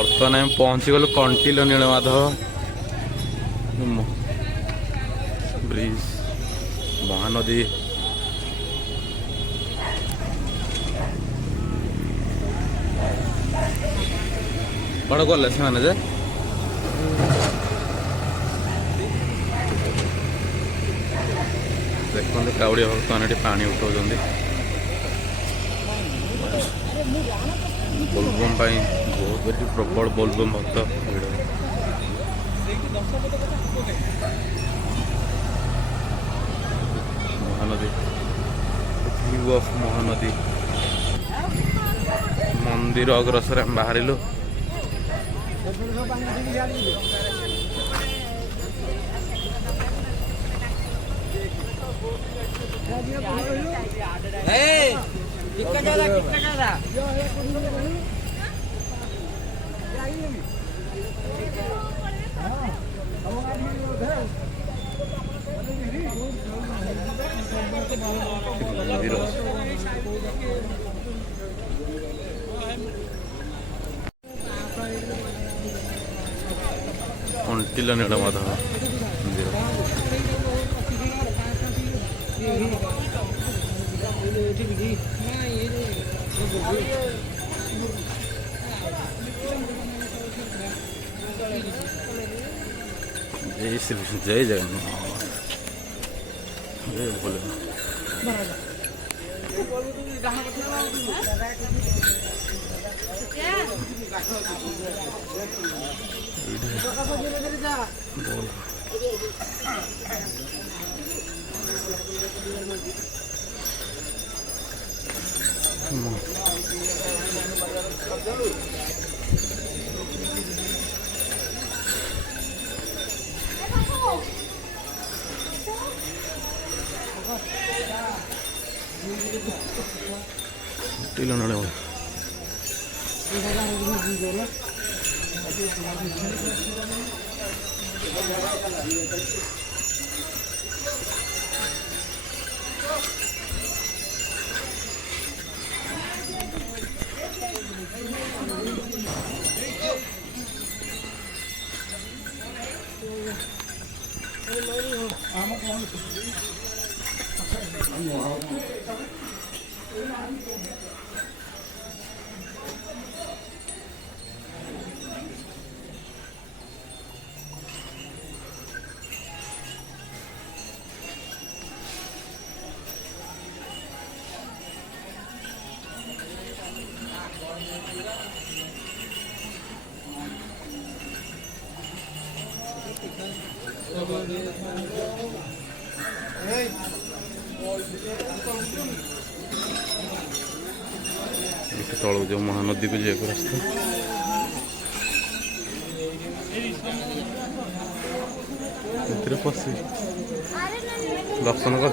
बर्तमान आम पहुँची गलु कंटिलो नीलमाधव ब्रिज महानदी कौन कले से जे देखते काउड़िया भक्त मैंने पानी उठाऊँ बोलबम बहुत बेटी प्रबल बोलबम भक्त भिड़ महानदी व्यू ऑफ महानदी मंदिर अग्रसर हम बाहर कंटिलो नीलमाधव मंदिर जय श्री कृष्ण जय जगन्नाथ जय बोले टीलो नड़े तल जो महानदी को जाए रास्ता पशि दर्शन कर